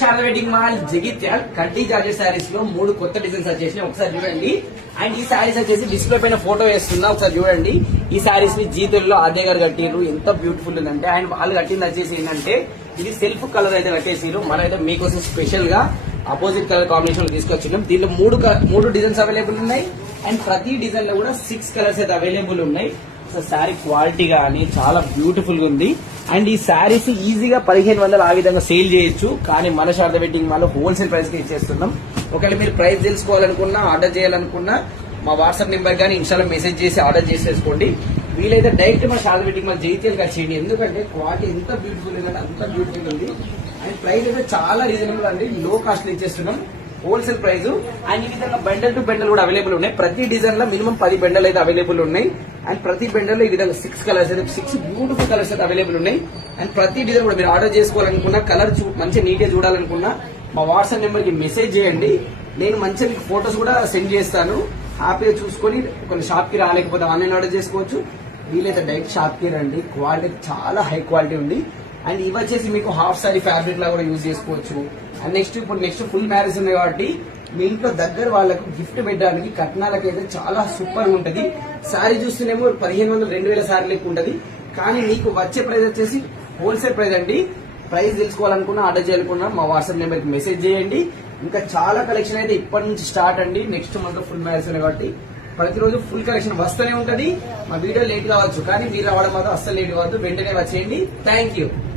Sharada wedding mall Jagtial కంటి georgette saris లో 3 కొత్త డిజైన్స్ వచ్చేసినాయి. ఒకసారి చూడండి. అండ్ ఈ శారీస్ వచ్చేసి డిస్ప్లే పైన ఫోటో వేస్తున్నా, ఒకసారి చూడండి. ఈ శారీస్ ని జీతుల్లో ఆద్య గారు కట్టిరు. ఎంత బ్యూటిఫుల్ ఉందంటే, అండ్ వాళ్ళు కట్టింది వచ్చేసి ఏంటంటే ఇది సెల్ఫ్ కలర్ అయితే కట్టేసిరు. మనైతే మీకోసం స్పెషల్ గా అపోజిట్ కలర్ కాంబినేషన్ లో తీసుకొచ్చినాం. దీనిలో మూడు డిజైన్స్ అవైలబుల్ ఉన్నాయి. అండ్ ప్రతి డిజైన్ లో కూడా 6 కలర్స్ అయితే అవైలబుల్ ఉన్నాయి. సో శారీ క్వాలిటీ గానీ చాలా బ్యూటిఫుల్ గా ఉంది. అండ్ ఈ శారీస్ ఈజీగా 1500 ఆ విధంగా సేల్ చేయొచ్చు. కానీ మన Sharada wedding mall wholesale price కి ఇచ్చేస్తున్నాం. ఒకవేళ మీరు ప్రైస్ తెలుసుకోవాలనుకున్నా, ఆర్డర్ చేయాలనుకున్నా మా వాట్సాప్ నెంబర్ కానీ ఇన్స్టాలో మెసేజ్ చేసి ఆర్డర్ చేసేసుకోండి. వీలైతే డైరెక్ట్ మా శారద వెడ్డింగ్ మాల్ జైత్యాలకు వచ్చేయండి. ఎందుకంటే క్వాలిటీ ఎంత బ్యూటిఫుల్ ఉందంటే అంత బ్యూటిఫుల్ ఉంది. అండ్ ప్రైస్ అయితే చాలా రీజనబుల్ అండి, లో కాస్ట్ లో ఇచ్చేస్తున్నాం, హోల్సేల్ ప్రైస్. అండ్ ఈ విధంగా బండల్ టు బండల్ కూడా అవైలబుల్ ఉన్నాయి. ప్రతి డిజైన్ లో మినిమం 10 బండల్ అయితే అవైలబుల్ ఉన్నాయి. అండ్ ప్రతి బండల్ లో ఈ విధంగా 6 కలర్స్ అయితే 6 బ్యూటిఫుల్ కలర్స్ అయితే అవైలబుల్ ఉన్నాయి. అండ్ ప్రతి డిజైన్ కూడా మీరు ఆర్డర్ చేసుకోవాలనుకున్నా, కలర్ మంచిగా నీట్ గా చూడాలనుకున్నా మా వాట్సాప్ నెంబర్ కి మెసేజ్ చేయండి. నేను మంచిగా మీకు ఫొటోస్ కూడా సెండ్ చేస్తాను. హ్యాపీగా చూసుకొని కొన్ని షాప్ కి రాలేకపోతే ఆన్లైన్ ఆర్డర్ చేసుకోవచ్చు. వీలైతే డైరెక్ట్ షాప్ కి రండి. క్వాలిటీ చాలా హై క్వాలిటీ ఉంది. అండ్ ఇవి వచ్చేసి మీకు హాఫ్ సారీ ఫ్యాబ్రిక్ లా కూడా యూజ్ చేసుకోవచ్చు. అండ్ నెక్స్ట్ ఫుల్ మ్యారేజ్ ఉంది కాబట్టి మీ ఇంట్లో దగ్గర వాళ్ళకు గిఫ్ట్ పెట్టడానికి కట్నాలకి అయితే చాలా సూపర్ ఉంటది. శారీ చూస్తేనేమో 1500-2000 శారీ లెక్క ఉంటది. కానీ మీకు వచ్చే ప్రైస్ వచ్చేసి హోల్సేల్ ప్రైస్ అండి. ప్రైస్ తెలుసుకోవాలనుకున్నా, ఆర్డర్ చేయాలనుకున్నా మా వాట్సాప్ నెంబర్ కి మెసేజ్ చేయండి. ఇంకా చాలా కలెక్షన్ అయితే ఇప్పటి నుంచి స్టార్ట్ అండి. నెక్స్ట్ మంత్ ఫుల్ మ్యారేజ్ ఉంది కాబట్టి ప్రతిరోజు ఫుల్ కలెక్షన్ వస్తూనే ఉంటది. మా వీడియో లేట్ కావచ్చు, కానీ మీరు రావడం మాత్రం అస్సలు లేట్ కావద్దు. వెంటనే వచ్చేయండి. Thank you.